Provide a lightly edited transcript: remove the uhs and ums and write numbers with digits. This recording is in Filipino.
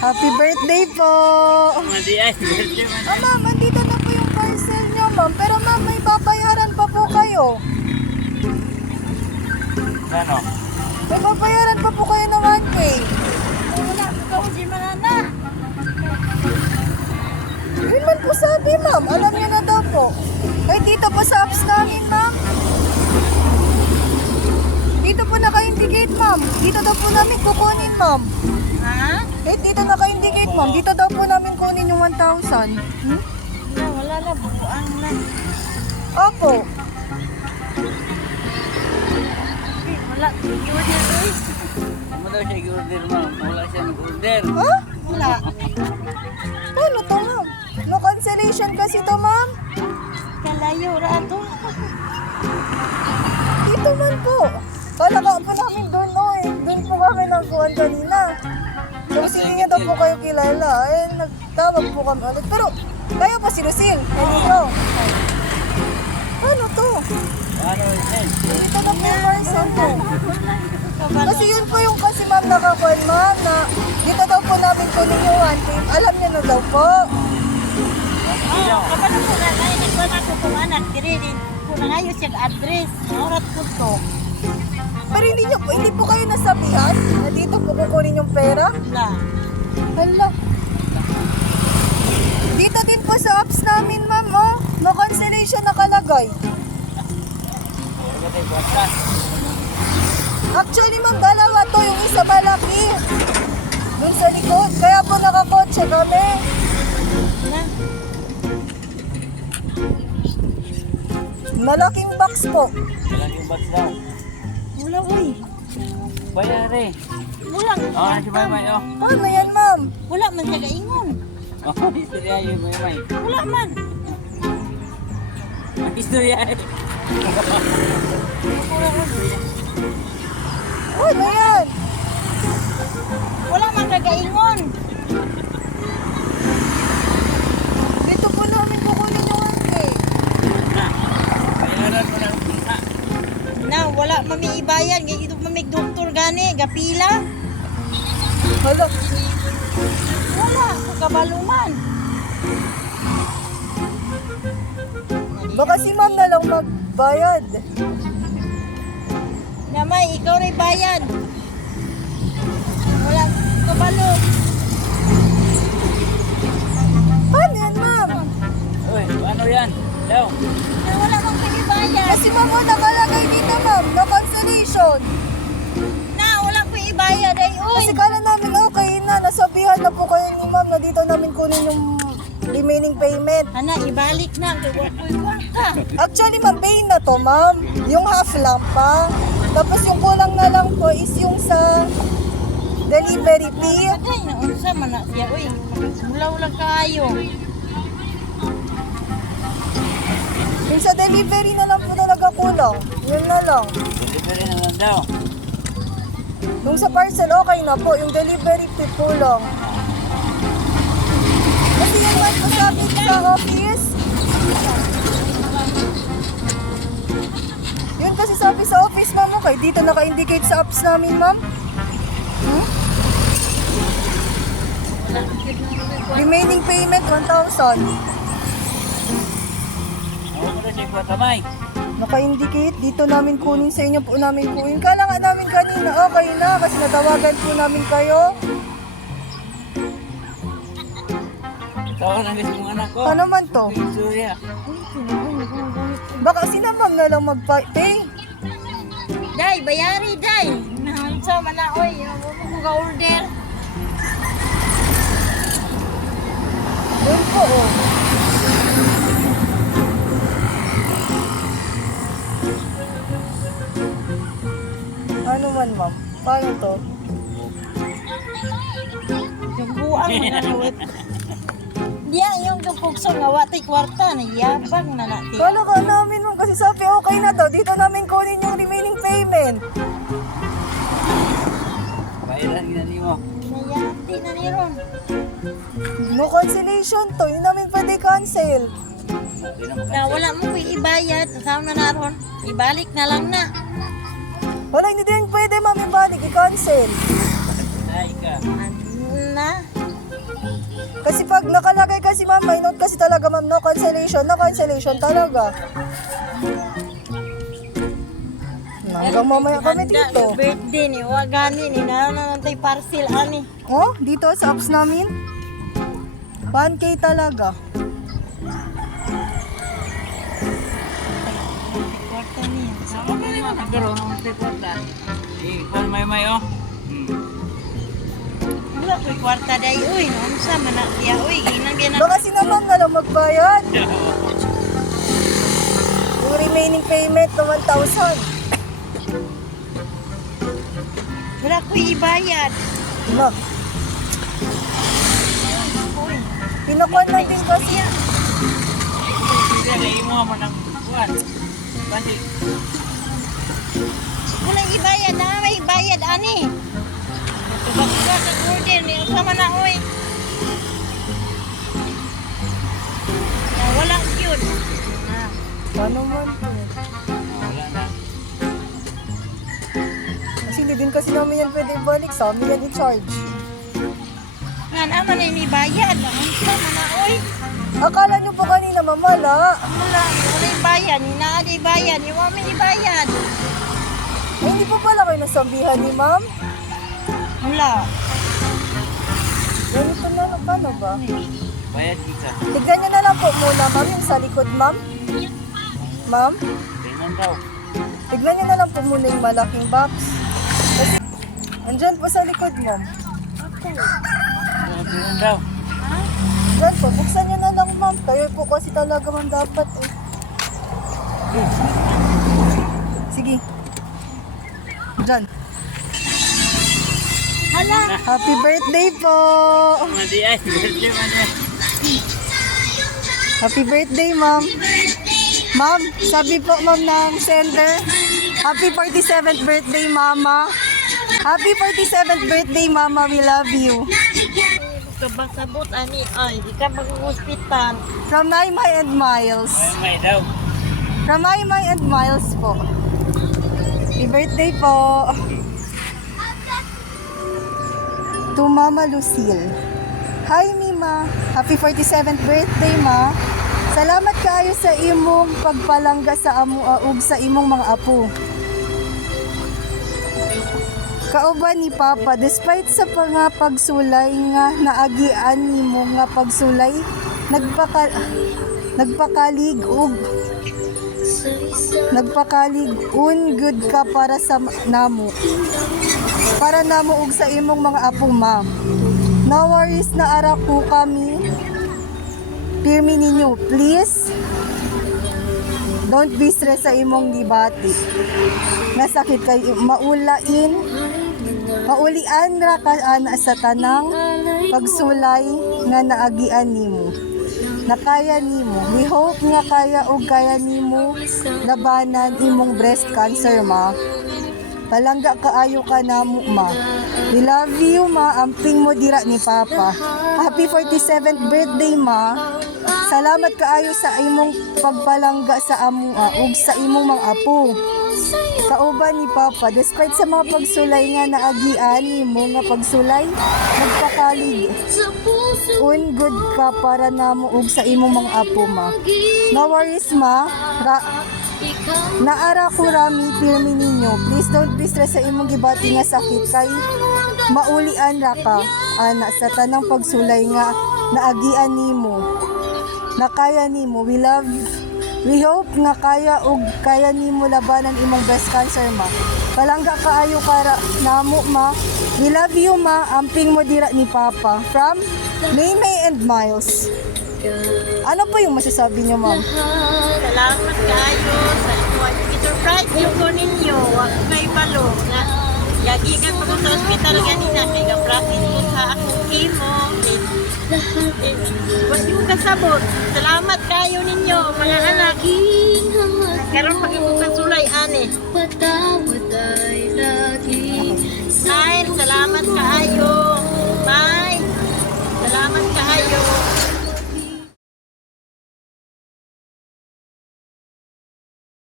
Happy birthday po! Madi ay, birthday man. Ma'am, andito na po yung parcel niyo, ma'am. Pero ma'am, may babayaran pa po kayo. Ano? May babayaran pa po kayo ng 1K. Wala, ikaw di manana. Yun man po sabi, ma'am. Alam niyo na daw po. Ay, dito pa sa apps namin, ma'am. Dito po naka-indicate, ma'am. Dito daw po namin kukunin, ma'am. Ha? Eh, dito naka-indicate, ma'am. Dito daw po namin kunin yung 1,000. Wala na, bukuan na. Opo. Wala, i-order ko eh. Ano daw siya i-order mo? Wala siya nag-order. Ha? Wala. Paano to, ma'am? No cancellation kasi to, ma'am. Kalayo, rato. Dito man po. Kala ka po namin doon, oy. Doon po kami nagkuhan kanina. Tapos hindi niya daw po kayo kilala. Eh, nagtawag po kami ulit. Pero, kayo pa si Lucille. Kanino? Paano to? Ano yun? Dito na po yung parcel po. Kasi yun po yung kasi ma'am nakakuhan, ma'am, na dito daw po namin kunin yung 1K. Alam niya na daw po. Kapag po na na, hindi ko na ko kung anak. Kiririn ko na ngayon siyang address. Orat ko to. Pero hindi po kayo nasabihan na dito po kukunin yung pera. Wala. Hala. Dito din po sa apps namin, ma'am, oh. No cancellation nakalagay. Kasi basta. Actually, ma'am, dalawa to. Yung isa malaki. Doon sa likod. Kaya po nakakotse kami. Na. Malaking box po. Walang yung box daw. Wala, uy. Bayari. Wala. Oh, si Maymay, oh. Paano yan, ma'am? Wala man siya gaingon. Oh, istorya yung Maymay. Wala man. Ang istorya eh. Ano yan? Wala man siya gaingon. Dito po namin kukunin yung 1K. Na, bayaran mo ng pisa. Na, wala mami ibayan. Ito mamig doktor gani. Gapila. Hala. Wala. Kabaluman. Baka si ma'am na lang magbayad. Namay, ikaw rin bayad. Wala. Kabalo. Paano yan, ma'am? Uy, ano yan? Daw. Na wala mang pinibayad. Kasi ma'am, oh, nakalagay dito, ma'am. No cancellation. Na, wala po ibayad. Ay, uy. Kasi kala namin okay na. Nasabihan na po kayo ni ma'am na dito namin kunin yung remaining payment. Ana, ibalik na. Kaya wala ka. Actually, ma'am, pay na to, ma'am. Yung half lang pa. Tapos yung kulang na lang po is yung sa delivery fee. Ay, naunsa man na siya. Uy, mulaw lang kayo. Yung sa delivery na lang po talaga kulang. Yun na lang. Delivery naman daw. Yung sa parcel, okay na po. Yung delivery fee kulang. Kasi yung man po sabi sa office, yun kasi sabi sa office, ma'am, okay, dito naka-indicate sa apps namin, ma'am. Remaining payment, 1,000. Ako mo na siya kwatamay. Naka-indicate, dito namin kunin sa inyo po namin kunin. Kala nga namin kanina, okay na, kasi natawagan po namin kayo. Tawag na kasi mga anak ko. Ano man to? Yung istorya. Baka sila ma'am na lang mag-pay. Day, bayari, day. Naunsa man na, uy. Huwag mo order. Doon po, oh. Ano man, ma'am? Paano to? Yung buang mga nawit. Diya, yung dupugso nga watay kwarta. Nagyabang na natin. Kala ka namin, ma'am, kasi sabi okay na to. Dito namin kunin yung remaining payment. Bayaran ginani mo. Nayati na ni Ron. No cancellation to. Hindi namin pwede cancel. Hindi na Na wala mo ko ibayad. Saan na naron? Ibalik na lang na. Wala, hindi din pwede, ma'am, ibalik. I-cancel. Ay ka. Ano na? Kasi pag nakalagay kasi ma'am, may note kasi talaga ma'am, no cancellation, no cancellation talaga. Hanggang mamaya kami dito. Birthday ni Wagani ni nananantay parcel ani. Oh, dito sa apps namin. 1K talaga. Kwarta niya. Ako na naman nagkaroon ng kwarta. Eh, kung may oh. Wala ko'y kwarta day. Uy, unsa man na siya. Uy, ginang Baka si na ma'am na lang magbayad. Yung remaining payment na 1,000. Wala ko'y ibayad. Na, Uy, pinakuan natin kasi. Sige, lain mo naman ng kuwan. Kasi, wala ibayad na. May bayad ani. Tubag ka sa order ni. Unsa man na uy. Na, wala yun. Na. Paano man to? wala na. Kasi hindi din kasi namin yan pwede ibalik. Sa amin yan i-charge. Nga naman ay may bayad. Unsa man na uy. Akala nyo po kanina mamala. Wala ibayad. Hinaan ibayad. Yung may ibayad. Ay, hindi pa pala kayo nasabihan ni ma'am. Wala. Ganito na lang, paano ba? Bayad kita. Tignan nyo na lang po muna ma'am yung sa likod ma'am. Ma'am, Tingnan daw. tignan nyo na lang po muna yung malaking box. Kasi, andyan po sa likod ma'am. Tingnan daw. Diyan po, buksan nyo na lang ma'am. Kayo po kasi talaga ma'am dapat eh. Sige. Diyan. Hala. Happy birthday po! Madi ay, birthday man yan. Happy birthday ma'am! Ma'am, sabi po ma'am ng sender, happy 47th birthday mama! Happy 47th birthday mama, we love you! Kabasabot ani ay di ka mag-hospital. From Maymay and Miles. May daw. From Maymay and Miles po. Happy birthday po! To Mama Lucille. Hi Mima! Happy 47th birthday ma! Salamat kaayo sa imong pagpalangga sa amo ug sa imong mga apo. Kauban ni Papa, despite sa nga pagsulay nga naagian nimo nga pagsulay, nagpakalig un good ka para sa namo. Para namo ug sa imong mga apo ma. No worries na ara ko kami. Pirmi ninyo, please. Don't be stress sa imong gibati. Nasakit kay maulian ra ka ana sa tanang pagsulay nga naagian nimo. Nakaya nimo. We hope nga kaya nimo labanan imong breast cancer ma. Palangga kaayo ka namo ma. We love you ma, amping mo dira ni Papa. Happy 47th birthday ma. Salamat kaayo sa imong pagpalangga sa amo ug sa imong mga apo. Kauban ni Papa, despite sa mga pagsulay nga naagian nimo nga pagsulay, nagpakalig. Un good ka para namo ug sa imong mga apo ma. No worries ma. Naara ko rami pirmi ninyo. Please don't be stress sa imong gibati nga sakit kay maulian ra ka ana sa tanang pagsulay nga naagian nimo. Nakaya nimo. We hope nga kaya nimo labanan imong breast cancer ma. Palangga kaayo kara namo ma. We love you ma. Amping mo dira ni Papa. From Maymay and Miles. Ano po yung masasabi niyo ma'am? Salamat kayo sa i-surprise yung ko ninyo. Wag may balo. Gagigan pa ko sa ospital ganina. Kaya ga-practice ko sa akong chemo. Huwag yung kasabot. Salamat kayo ninyo, mga anak. Karoon pag yung kasulay, ani.